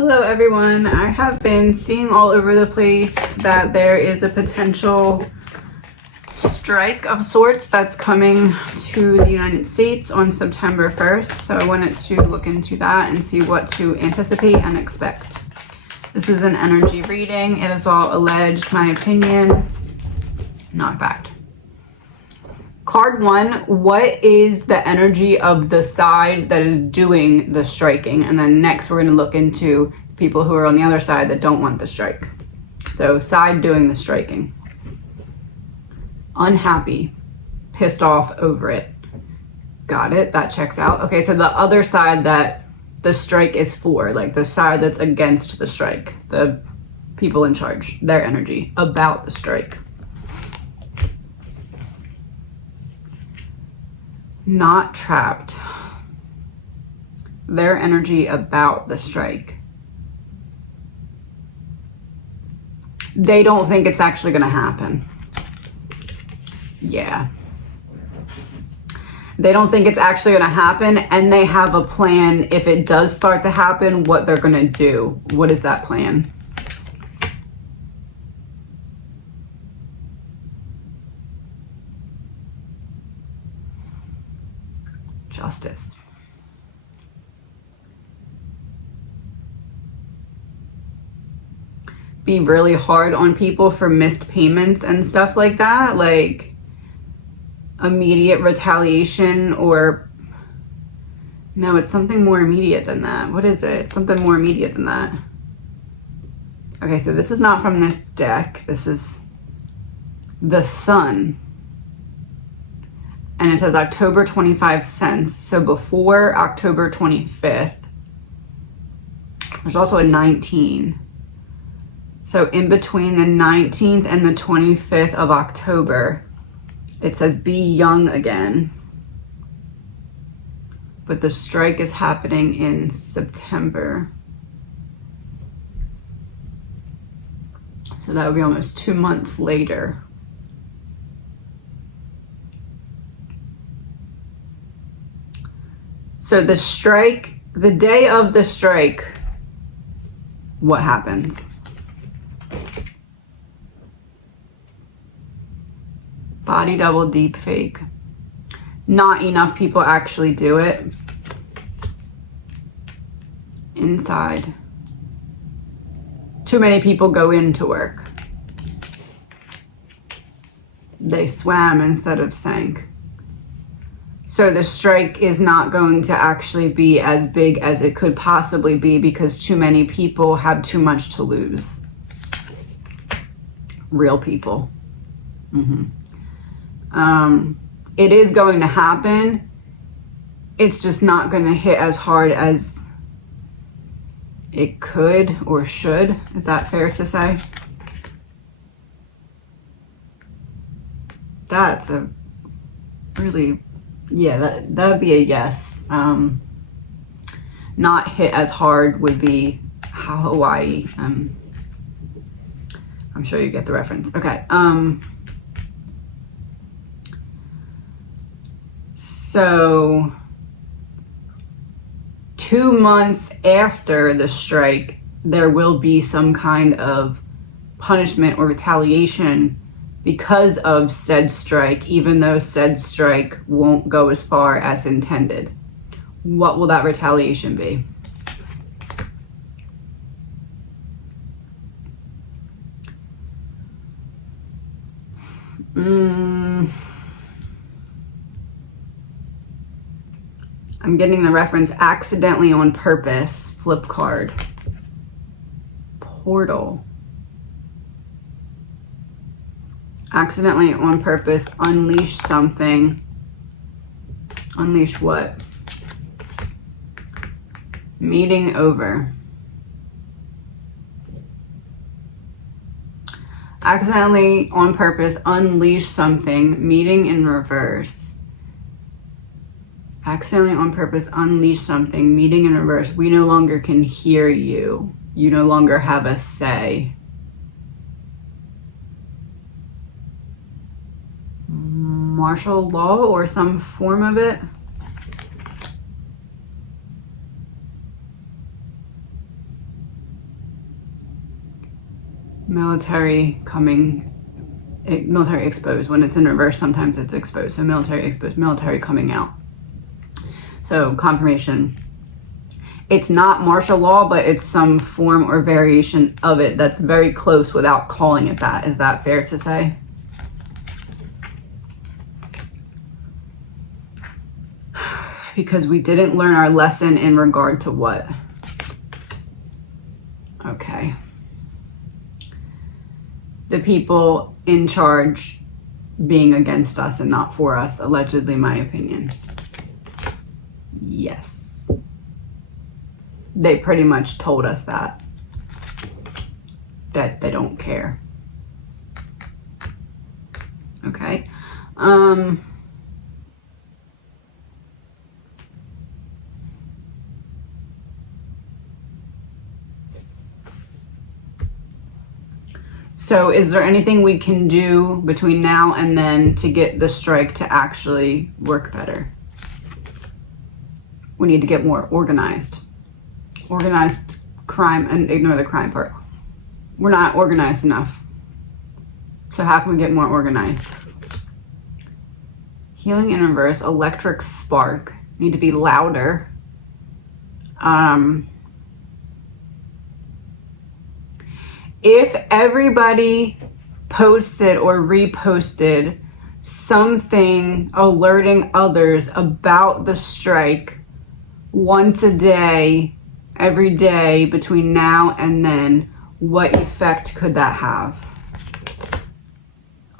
Hello everyone. I have been seeing all over the place that there is a potential strike of sorts that's coming to the United States on September 1st. So I wanted to look into that and see what to anticipate and expect. This is an energy reading. It is all alleged, my opinion, not fact. Card 1, what is the energy of the side that is doing the striking? And then next we're going to look into people who are on the other side that don't want the strike. So side doing the striking. Unhappy, pissed off over it. Got it, that checks out. Okay, so the other side that the strike is for, like the side that's against the strike, the people in charge, their energy about the strike. Not trapped. Their energy about the strike. They don't think it's actually going to happen. Yeah. They don't think it's actually going to happen, and they have a plan if it does start to happen, what they're going to do. What is that plan? Justice. Be really hard on people for missed payments and stuff like that, like immediate retaliation, or no, it's something more immediate than that. What is it? It's something more immediate than that. Okay, so this is not from this deck. This is the Sun. And it says October 25 cents. So before October 25th, there's also a 19. So in between the 19th and the 25th of October, it says be young again. But the strike is happening in September. So that would be almost 2 months later. So the strike, the day of the strike, what happens? Body double, deep fake. Not enough people actually do it. Inside. Too many people go into work. They swam instead of sank. So the strike is not going to actually be as big as it could possibly be because too many people have too much to lose. Real people. It is going to happen. It's just not going to hit as hard as it could or should. Is that fair to say? That's a really... yeah, that'd be a yes. Not hit as hard would be Hawaii. I'm sure you get the reference. Okay. So 2 months after the strike, there will be some kind of punishment or retaliation because of said strike, even though said strike won't go as far as intended. What will that retaliation be? I'm getting the reference accidentally on purpose, flip card. Portal. Accidentally on purpose, unleash something. Unleash what? Meeting over. Accidentally on purpose, unleash something. Meeting in reverse. Accidentally on purpose, unleash something. Meeting in reverse. We no longer can hear you. You no longer have a say. Martial law or some form of it. military exposed. When it's in reverse, sometimes it's exposed. So military exposed, military coming out. So confirmation. It's not martial law, but it's some form or variation of it that's very close without calling it that. Is that fair to say? Because we didn't learn our lesson in regard to what? Okay. The people in charge being against us and not for us, allegedly, my opinion. Yes. They pretty much told us that they don't care. Okay. So is there anything we can do between now and then to get the strike to actually work better? We need to get more organized. Organized crime, and ignore the crime part. We're not organized enough. So how can we get more organized? Healing in reverse, electric spark, need to be louder. If everybody posted or reposted something alerting others about the strike once a day, every day between now and then, what effect could that have?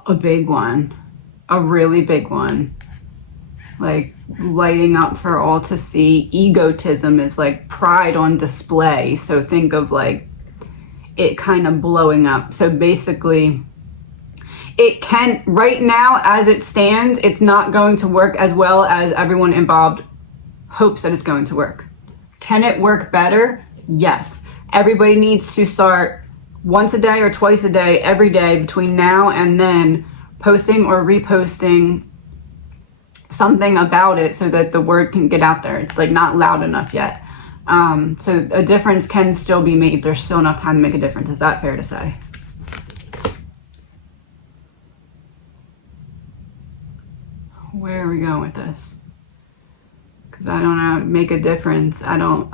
A big one. A really big one. Like lighting up for all to see. Egotism is like pride on display. So think of like it kind of blowing up. So basically, it can, right now as it stands, it's not going to work as well as everyone involved hopes that it's going to work. Can it work better? Yes. Everybody needs to start once a day or twice a day, every day between now and then, posting or reposting something about it so that the word can get out there. It's like not loud enough yet. So a difference can still be made. There's still enough time to make a difference. Is that fair to say? Where are we going with this? Because I don't know. Make a difference. I don't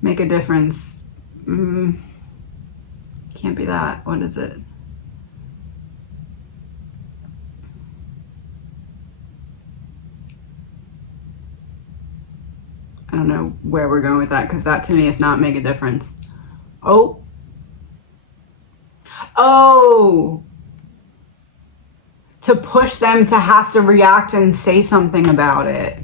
make a difference. Can't be that. What is it? I don't know where we're going with that, because that to me is not make a difference. Oh, to push them to have to react and say something about it.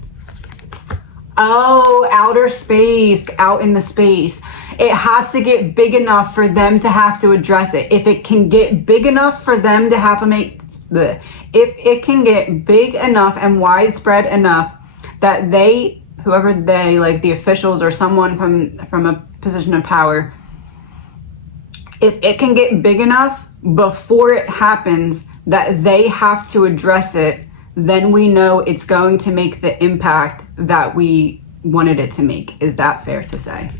Oh, outer space, out in the space. It has to get big enough for them to have to address it. If it can get big enough for them to have to if it can get big enough and widespread enough that they, whoever they, like the officials or someone from a position of power, if it can get big enough before it happens that they have to address it, then we know it's going to make the impact that we wanted it to make. Is that fair to say?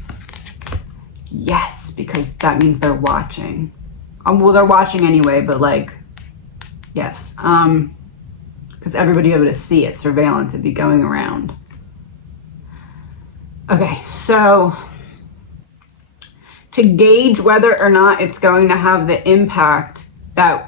Yes, because that means they're watching. Well, they're watching anyway, but like, yes. Because everybody able to see it, surveillance would be going around. Okay, so to gauge whether or not it's going to have the impact that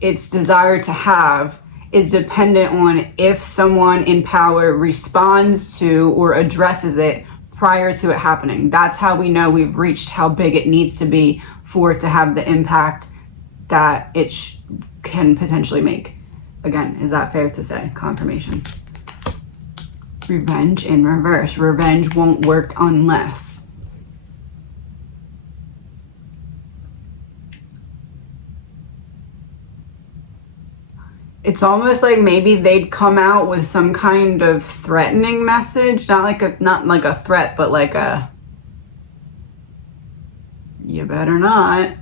it's desired to have is dependent on if someone in power responds to or addresses it prior to it happening. That's how we know we've reached how big it needs to be for it to have the impact that it can potentially make. Again, is that fair to say? Confirmation. Revenge in reverse. Revenge won't work unless. It's almost like maybe they'd come out with some kind of threatening message, not like a threat, but like a you better not.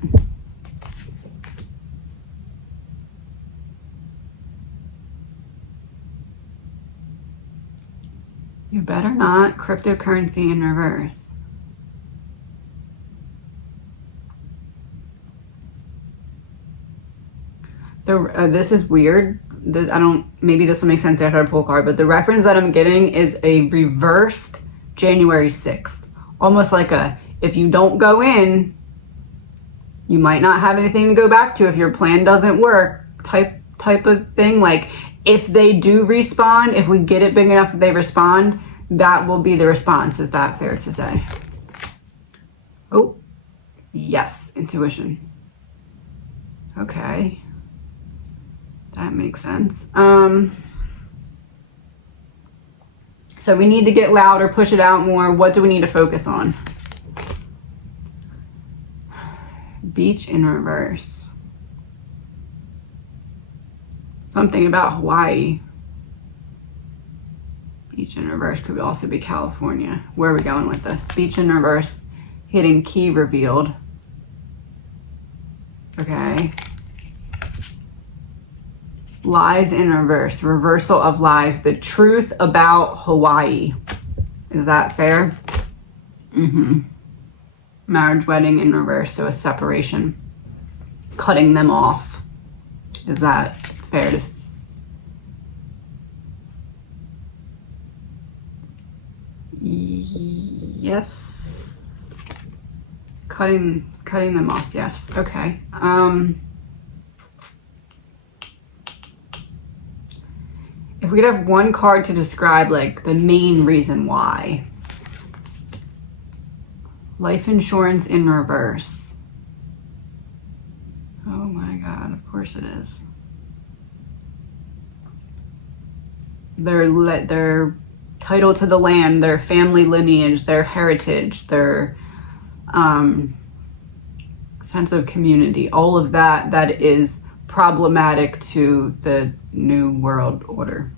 You better not. Cryptocurrency in reverse. This is weird. Maybe this will make sense after I pull a card, but the reference that I'm getting is a reversed January 6th. Almost like if you don't go in, you might not have anything to go back to if your plan doesn't work type of thing. Like, if they do respond, if we get it big enough that they respond, that will be the response. Is that fair to say? Oh, yes, intuition. Okay. That makes sense. So we need to get louder, push it out more. What do we need to focus on? Beach in reverse. Something about Hawaii. Beach in reverse could also be California. Where are we going with this? Beach in reverse, hidden key revealed. Okay. Lies in reverse, reversal of lies, the truth about Hawaii. Is that fair? Marriage, wedding in reverse, so a separation, cutting them off. Is that fair to yes. Cutting them off, yes. Okay. If we could have one card to describe like the main reason why. Life insurance in reverse. Oh my God, of course it is. Their title to the land, their family lineage, their heritage, their sense of community, all of that is problematic to the New World Order.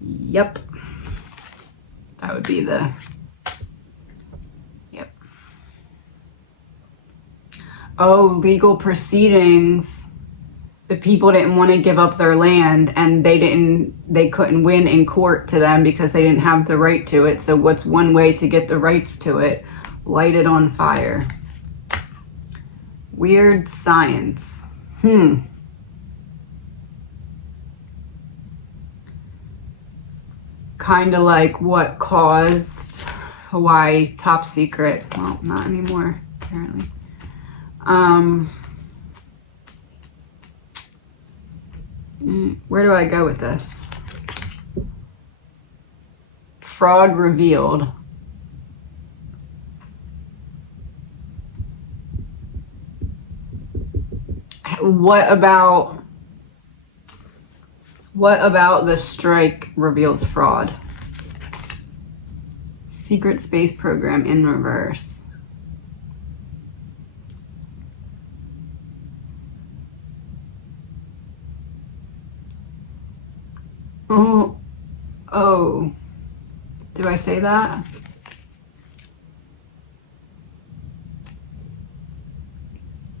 Yep. That would be the... Yep. Oh, legal proceedings. The people didn't want to give up their land, and they couldn't win in court to them because they didn't have the right to it. So what's one way to get the rights to it? Light it on fire. Weird science. Kind of like what caused Hawaii, top secret. Well, not anymore, apparently. Where do I go with this? Fraud revealed. What about the strike reveals fraud? Secret space program in reverse. Oh, do I say that?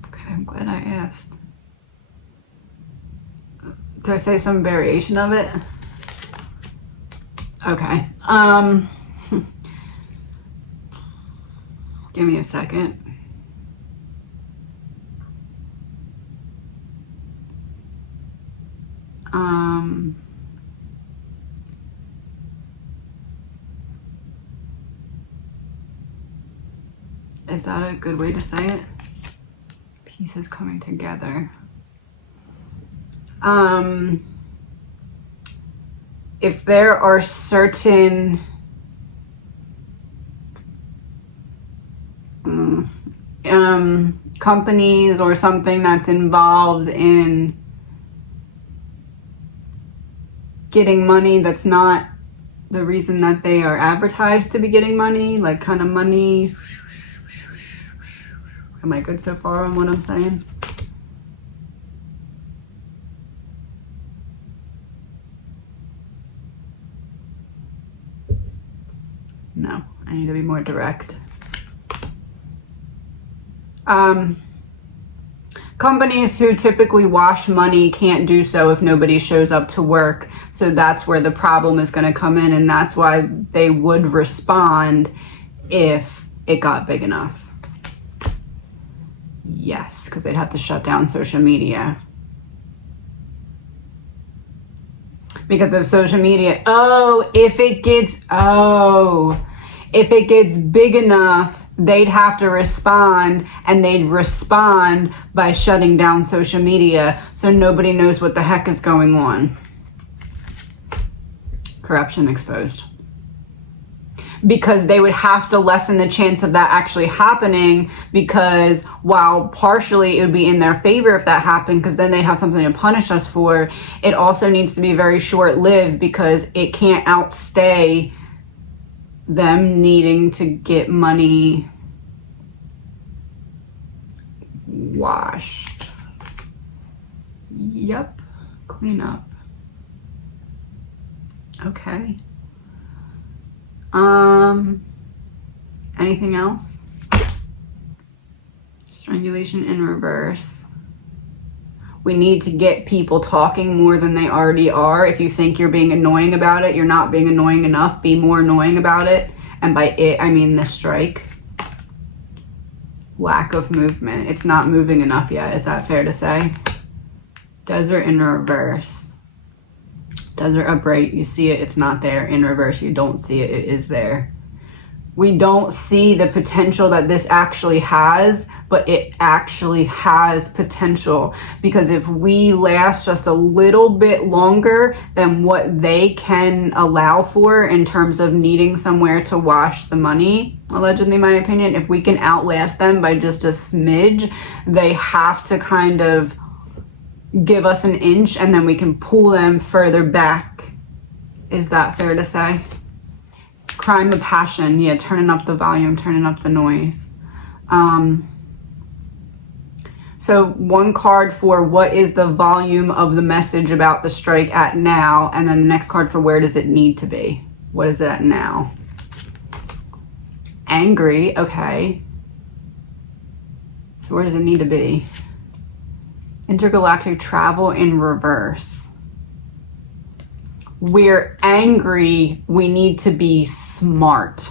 Okay, I'm glad I asked. Do I say some variation of it? Okay. Give me a second. Is that a good way to say it? Pieces coming together. If there are certain companies or something that's involved in getting money that's not the reason that they are advertised to be getting money, like kind of money. Am I good so far on what I'm saying? No, I need to be more direct. Companies who typically wash money can't do so if nobody shows up to work. So that's where the problem is going to come in, and that's why they would respond if it got big enough. Yes, because they'd have to shut down social media. Because of social media. If it gets big enough, they'd have to respond, and they'd respond by shutting down social media so nobody knows what the heck is going on. Corruption exposed. Because they would have to lessen the chance of that actually happening, because while partially it would be in their favor if that happened, because then they'd have something to punish us for, it also needs to be very short-lived because it can't outstay them needing to get money washed. Yep. Clean up. Okay. Anything else? Strangulation in reverse. We need to get people talking more than they already are. If you think you're being annoying about it, you're not being annoying enough. Be more annoying about it. And by it, I mean the strike. Lack of movement. It's not moving enough yet. Is that fair to say? Desert in reverse. Desert upright. You see it. It's not there. In reverse, you don't see it. It is there. We don't see the potential that this actually has, but it actually has potential, because if we last just a little bit longer than what they can allow for in terms of needing somewhere to wash the money, allegedly, in my opinion, if we can outlast them by just a smidge, they have to kind of give us an inch and then we can pull them further back. Is that fair to say? Crime of passion. Yeah, turning up the volume, turning up the noise. So one card for what is the volume of the message about the strike at now, and then the next card for where does it need to be? What is it at now? Angry, okay. So where does it need to be? Intergalactic travel in reverse. We're angry, we need to be smart.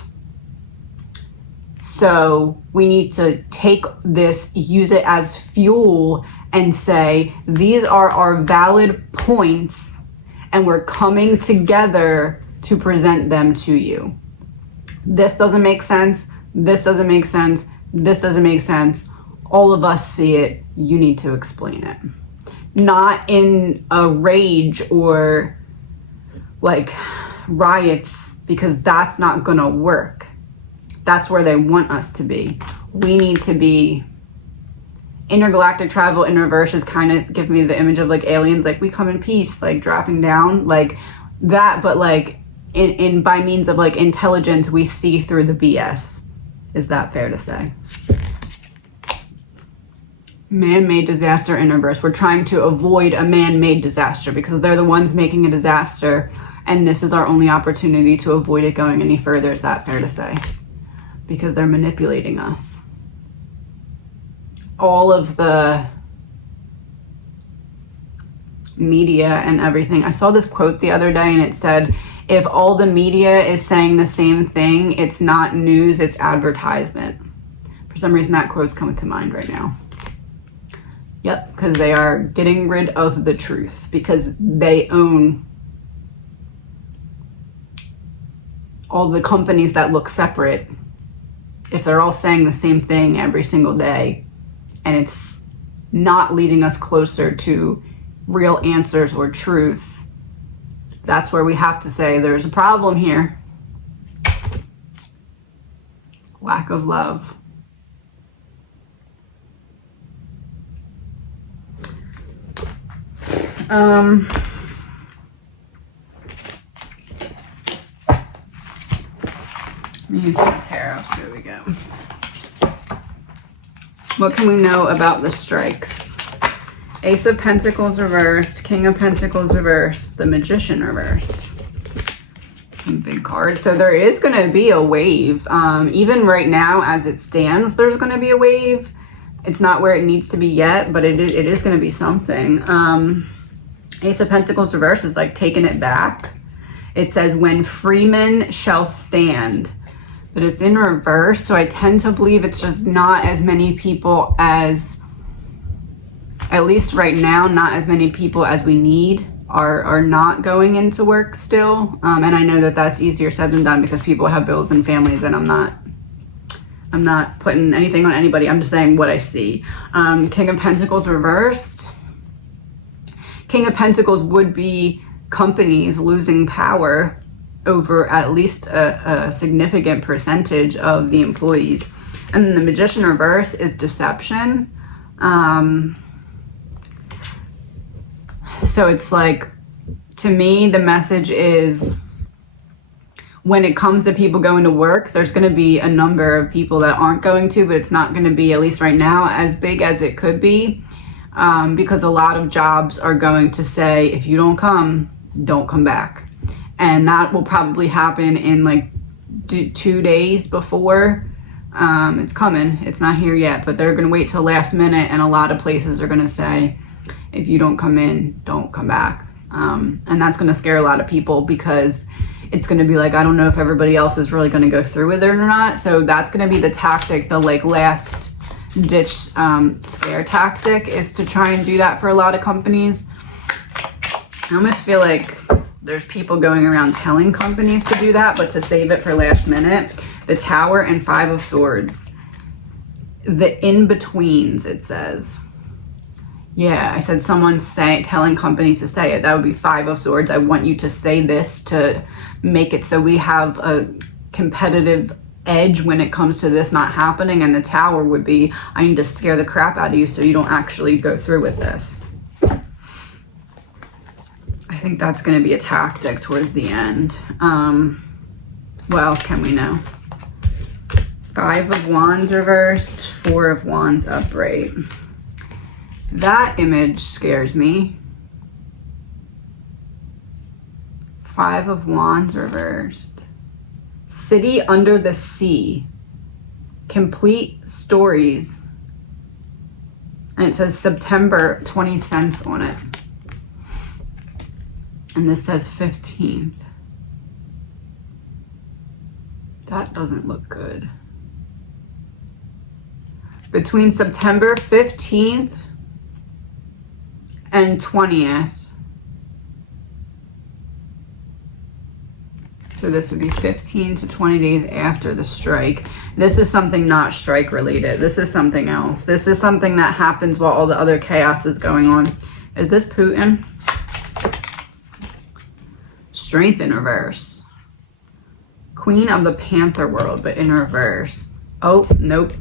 So we need to take this, use it as fuel, and say, these are our valid points, and we're coming together to present them to you. This doesn't make sense. This doesn't make sense. This doesn't make sense. All of us see it. You need to explain it. Not in a rage or like riots, because that's not gonna work. That's where they want us to be. We need to be intergalactic travel in reverse. Is kind of giving me the image of like aliens, like we come in peace, like dropping down, like that, but like in by means of like intelligence, we see through the BS. Is that fair to say? Man-made disaster in reverse. We're trying to avoid a man-made disaster because they're the ones making a disaster, and this is our only opportunity to avoid it going any further. Is that fair to say? Because they're manipulating us. All of the media and everything. I saw this quote the other day and it said, if all the media is saying the same thing, it's not news, it's advertisement. For some reason that quote's coming to mind right now. Yep, because they are getting rid of the truth because they own all the companies that look separate. If they're all saying the same thing every single day and it's not leading us closer to real answers or truth, that's where we have to say there's a problem here. Lack of love. Let me use some tarot, so here we go. What can we know about the strikes? Ace of Pentacles reversed, King of Pentacles reversed, the Magician reversed. Some big cards. So there is going to be a wave. Even right now as it stands, there's going to be a wave. It's not where it needs to be yet, but it is going to be something. Ace of Pentacles reversed is like taking it back. It says, when free men shall stand. but it's in reverse. So I tend to believe it's just not as many people as, at least right now, not as many people as we need are not going into work still. And I know that that's easier said than done because people have bills and families, and I'm not putting anything on anybody. I'm just saying what I see. King of Pentacles reversed. King of Pentacles would be companies losing power over at least a significant percentage of the employees. And then the Magician reverse is deception. So it's like, to me, the message is, when it comes to people going to work, there's going to be a number of people that aren't going to, but it's not going to be, at least right now, as big as it could be, because a lot of jobs are going to say, if you don't come back. And that will probably happen in like 2 days before. It's coming. It's not here yet, but they're going to wait till last minute, and a lot of places are going to say, if you don't come in, don't come back. And that's going to scare a lot of people, because it's going to be like, I don't know if everybody else is really going to go through with it or not. So that's going to be the tactic, the like last ditch scare tactic, is to try and do that for a lot of companies. I almost feel like there's people going around telling companies to do that, but to save it for last minute. The Tower and Five of Swords. The in-betweens, it says. Yeah, I said someone telling companies to say it. That would be Five of Swords. I want you to say this to make it so we have a competitive edge when it comes to this not happening. And the Tower would be, I need to scare the crap out of you so you don't actually go through with this. I think that's going to be a tactic towards the end. What else can we know? Five of Wands reversed, Four of Wands upright. That image scares me. Five of Wands reversed. City under the sea. Complete stories. And it says September, 20 cents on it. And this says 15th. That doesn't look good. Between September 15th and 20th. So this would be 15 to 20 days after the strike. This is something not strike related. This is something else. This is something that happens while all the other chaos is going on. Is this Putin? Strength in reverse. Queen of the Panther world, but in reverse. Oh, nope.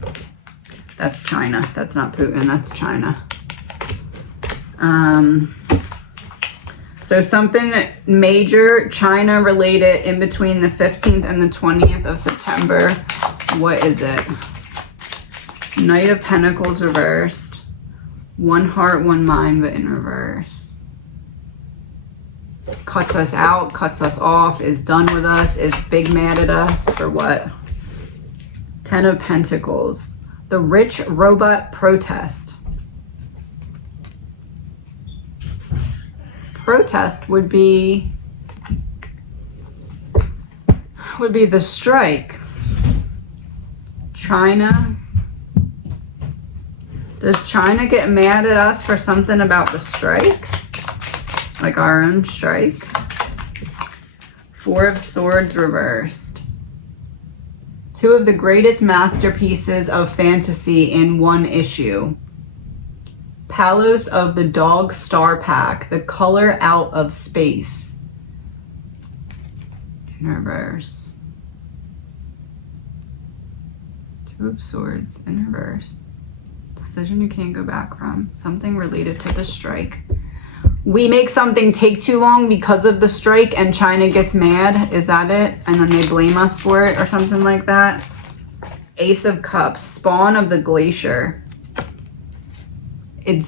That's China. That's not Putin. That's China. So something major China related in between the 15th and the 20th of September. What is it? Knight of Pentacles reversed. One heart, one mind, but in reverse. Cuts us out, cuts us off, is done with us, is big mad at us for what? Ten of Pentacles. The rich robot protest. Protest would be the strike. China. Does China get mad at us for something about the strike? Like our own strike? Four of Swords reversed. Two of the greatest masterpieces of fantasy in one issue. Palos of the Dog Star Pack, the color out of space. In reverse. Two of Swords in reverse. Decision you can't go back from. Something related to the strike. We make something take too long because of the strike and China gets mad. Is that it? And then they blame us for it or something like that. Ace of Cups. Spawn of the Glacier. It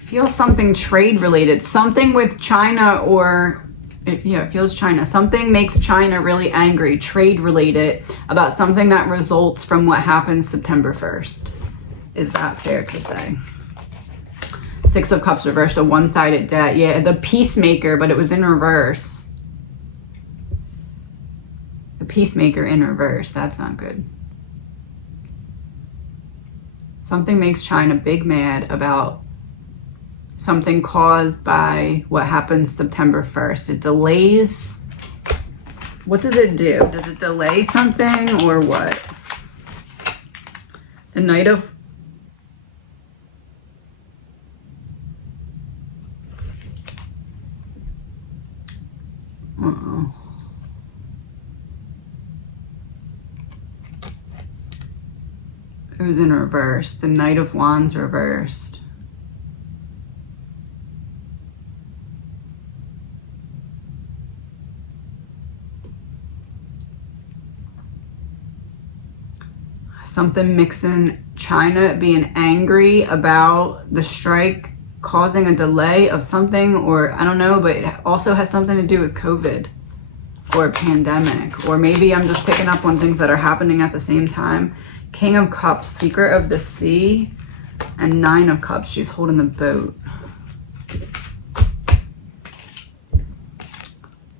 feels something trade related. Something with China or... it feels China. Something makes China really angry, trade related, about something that results from what happens September 1st. Is that fair to say? Six of Cups reversed, a one-sided debt. Yeah, the peacemaker, but it was in reverse. Peacemaker in reverse. That's not good. Something makes China big mad about something caused by what happens September 1st. It delays. What does it do? Does it delay something or what? The Knight of... Uh-oh. It was in reverse. The Knight of Wands reversed. Something mixing China being angry about the strike causing a delay of something, or I don't know, but it also has something to do with COVID or a pandemic, or maybe I'm just picking up on things that are happening at the same time. King of Cups, Secret of the Sea, and Nine of Cups. She's holding the boat.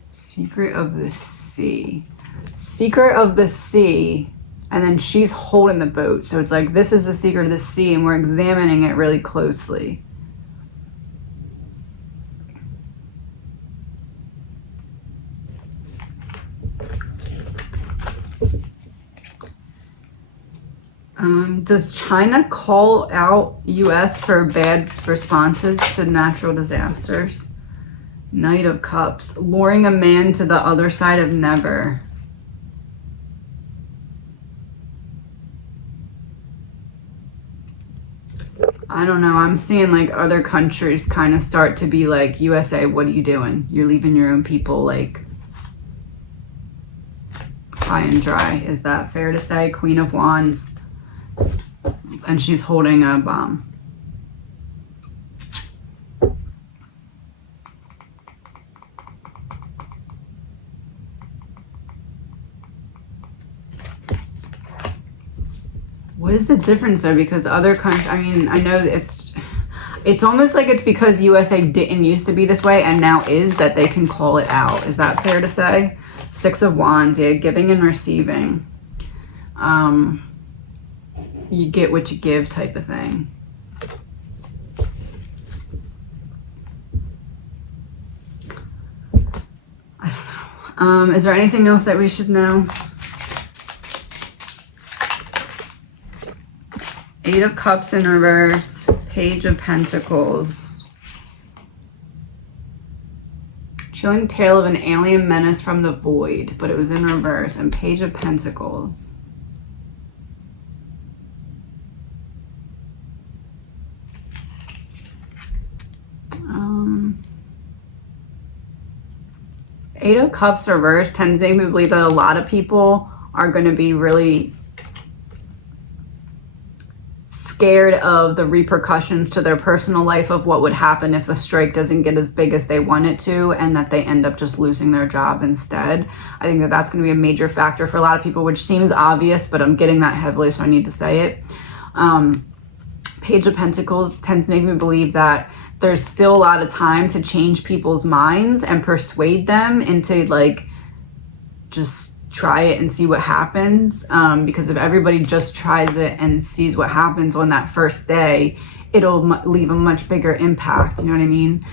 Secret of the Sea. Secret of the Sea, and then she's holding the boat. So it's like, this is the secret of the sea, and we're examining it really closely. Does China call out U.S. for bad responses to natural disasters? Knight of Cups. Luring a man to the other side of never. I don't know. I'm seeing like other countries kind of start to be like, USA, what are you doing? You're leaving your own people like high and dry. Is that fair to say? Queen of Wands. And she's holding a bomb. What is the difference though? Because other countries, I mean, I know it's almost like it's because USA didn't used to be this way and now is, that they can call it out. Is that fair to say? Six of Wands, yeah, giving and receiving. You get what you give type of thing. I don't know. Is there anything else that we should know? Eight of Cups in reverse, Page of Pentacles. Chilling tale of an alien menace from the void, but it was in reverse, and Page of Pentacles. Eight of Cups reverse tends to make me believe that a lot of people are going to be really scared of the repercussions to their personal life of what would happen if the strike doesn't get as big as they want it to, and that they end up just losing their job instead. I think that that's going to be a major factor for a lot of people, which seems obvious, but I'm getting that heavily, so I need to say it. Page of Pentacles tends to make me believe that there's still a lot of time to change people's minds and persuade them into like just try it and see what happens, because if everybody just tries it and sees what happens on that first day, it'll leave a much bigger impact. You know what I mean?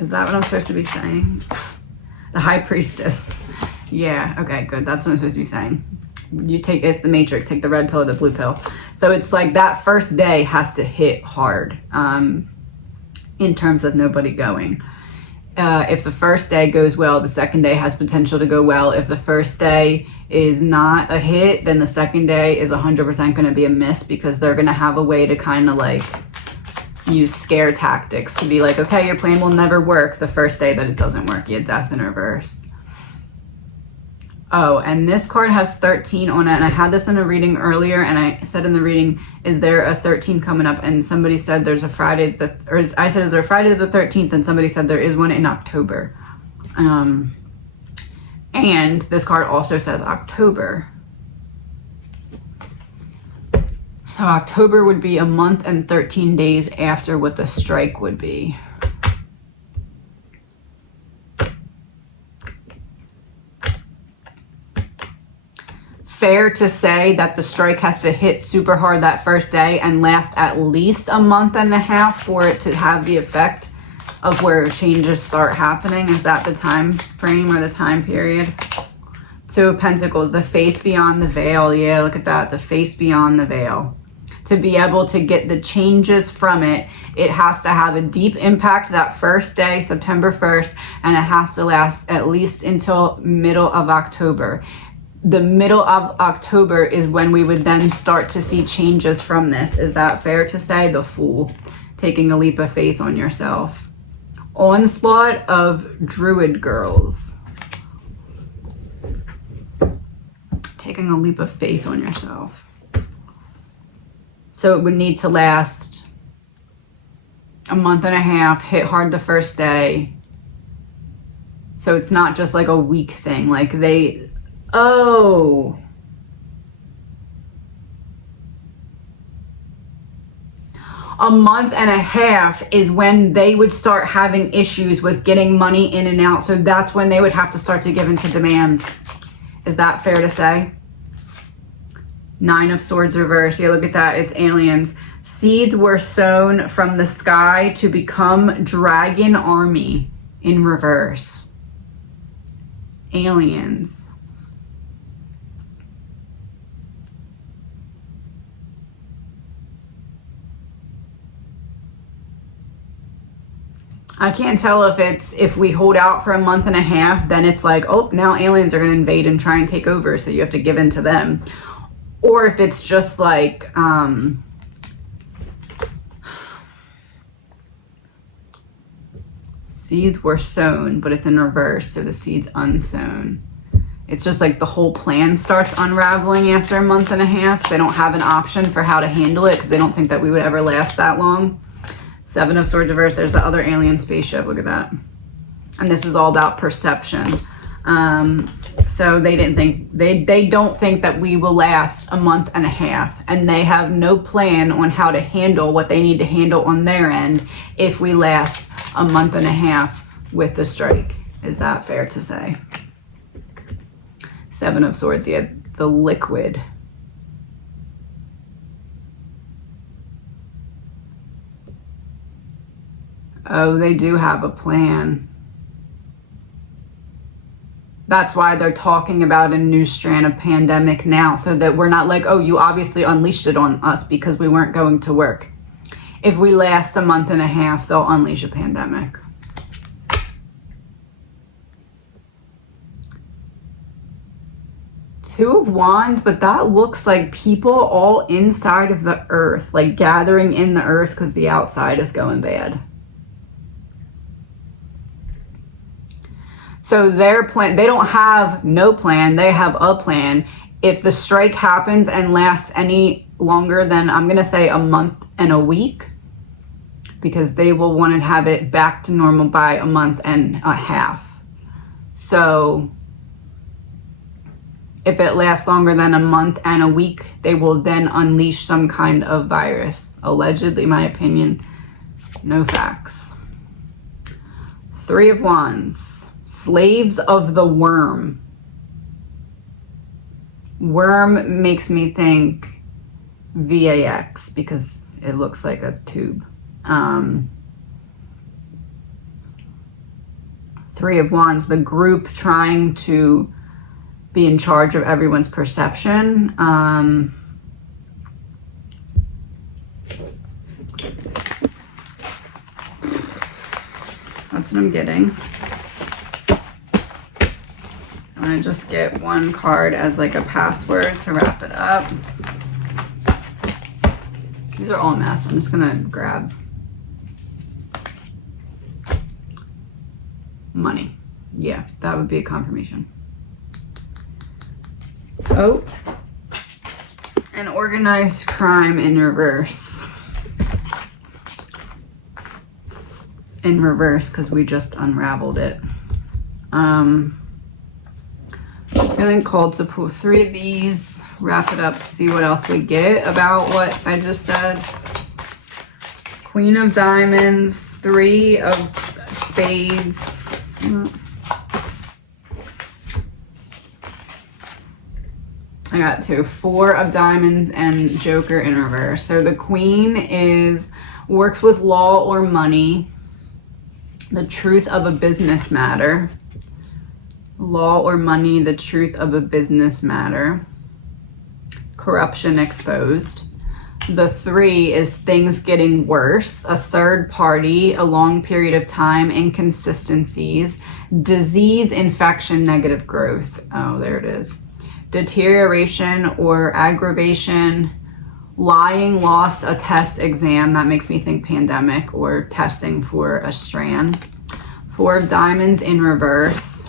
Is that what I'm supposed to be saying? The High Priestess. Yeah, okay, good. That's what I'm supposed to be saying. You take, it's the Matrix, take the red pill or the blue pill. So it's like that first day has to hit hard in terms of nobody going. If the first day goes well, the second day has potential to go well. If the first day is not a hit, then the second day is 100% going to be a miss, because they're going to have a way to kind of like use scare tactics to be like, okay, your plan will never work the first day that it doesn't work. You had Death in reverse. Oh, and this card has 13 on it, and I had this in a reading earlier, and I said in the reading, is there a 13 coming up? And somebody said there's a Friday, I said, is there a Friday the 13th? And somebody said there is one in October. And this card also says October. So October would be a month and 13 days after what the strike would be. fair to say that the strike has to hit super hard that first day and last at least a month and a half for it to have the effect of where changes start happening? Is that the time frame or the time period? Two of Pentacles, the face beyond the veil. Yeah, look at that, the face beyond the veil. To be able to get the changes from it, it has to have a deep impact that first day, September 1st, and it has to last at least until middle of October. The middle of October is when we would then start to see changes from this. Is that fair to say? The Fool, taking a leap of faith on yourself. Onslaught of Druid Girls. Taking a leap of faith on yourself. So it would need to last a month and a half, hit hard the first day. So it's not just like a week thing. Like they, oh. A month and a half is when they would start having issues with getting money in and out. So that's when they would have to start to give into demands. Is that fair to say? Nine of Swords reversed. Yeah, look at that. It's aliens. Seeds were sown from the sky to become dragon army in reverse. Aliens. I can't tell if we hold out for a month and a half, then it's like, oh, now aliens are going to invade and try and take over, so you have to give in to them. Or if it's just like, seeds were sown, but it's in reverse, so the seed's unsown. It's just like the whole plan starts unraveling after a month and a half. They don't have an option for how to handle it because they don't think that we would ever last that long. Seven of Swords reversed. There's the other alien spaceship. Look at that. And this is all about perception. So they didn't think, they don't think that we will last a month and a half, and they have no plan on how to handle what they need to handle on their end if we last a month and a half with the strike. Is that fair to say? Seven of Swords, yeah, the liquid. Oh, they do have a plan. That's why they're talking about a new strand of pandemic now, so that we're not like, oh, you obviously unleashed it on us because we weren't going to work. If we last a month and a half, they'll unleash a pandemic. Two of Wands, but that looks like people all inside of the earth, like gathering in the earth because the outside is going bad. So their plan, they don't have no plan, they have a plan. If the strike happens and lasts any longer than, I'm going to say a month and a week, because they will want to have it back to normal by a month and a half. So if it lasts longer than a month and a week, they will then unleash some kind of virus. Allegedly, my opinion, no facts. Three of Wands. Slaves of the Worm. Worm makes me think VAX because it looks like a tube. Three of Wands, the group trying to be in charge of everyone's perception. That's what I'm getting. I'm going to just get one card as like a password to wrap it up. These are all a mess. I'm just going to grab money. Yeah, that would be a confirmation. Oh, and organized crime in reverse. In reverse because we just unraveled it. Feeling called to pull three of these, wrap it up, see what else we get about what I just said. Queen of Diamonds, Three of Spades. I got 2. 4 of diamonds and Joker in reverse. So the Queen works with law or money. The truth of a business matter. Law or money, the truth of a business matter. Corruption exposed. The 3 is things getting worse. A third party, a long period of time, inconsistencies, disease, infection, negative growth. Oh, there it is. Deterioration or aggravation, lying, loss, a test exam. That makes me think pandemic or testing for a strand. 4 of diamonds in reverse.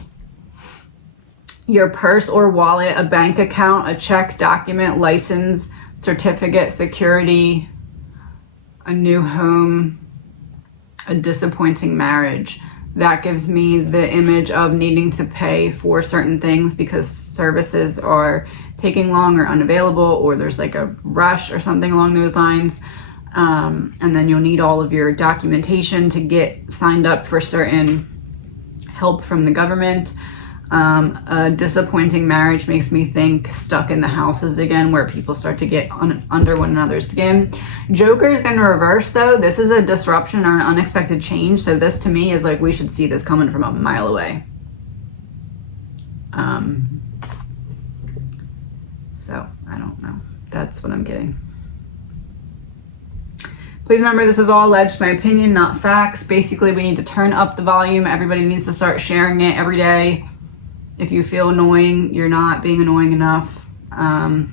Your purse or wallet, a bank account, a check, document, license, certificate, security, a new home, a disappointing marriage. That gives me the image of needing to pay for certain things because services are taking long or unavailable, or there's like a rush or something along those lines. And then you'll need all of your documentation to get signed up for certain help from the government. A disappointing marriage makes me think stuck in the houses again, where people start to get under one another's skin. Joker's in reverse though. This is a disruption or an unexpected change. So this to me is like, we should see this coming from a mile away. So I don't know. That's what I'm getting. Please remember, this is all alleged, my opinion, not facts. Basically, we need to turn up the volume. Everybody needs to start sharing it every day. If you feel annoying, you're not being annoying enough. And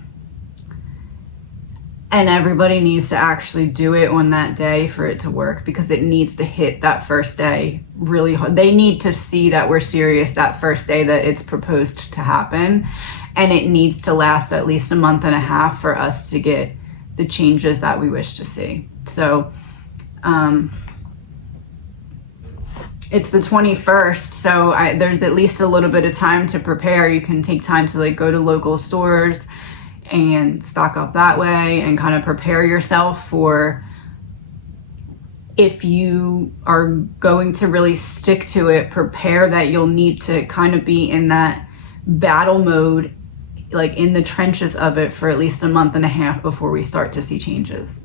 everybody needs to actually do it on that day for it to work, because it needs to hit that first day really hard. They need to see that we're serious that first day that it's proposed to happen. And it needs to last at least a month and a half for us to get the changes that we wish to see. So, it's the 21st, so there's at least a little bit of time to prepare. You can take time to like go to local stores and stock up that way and kind of prepare yourself for, if you are going to really stick to it, prepare that you'll need to kind of be in that battle mode, like in the trenches of it, for at least a month and a half before we start to see changes.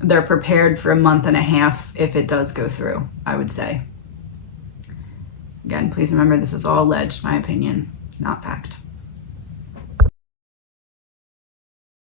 They're prepared for a month and a half if it does go through, I would say. Again, please remember, this is all alleged, my opinion, not fact.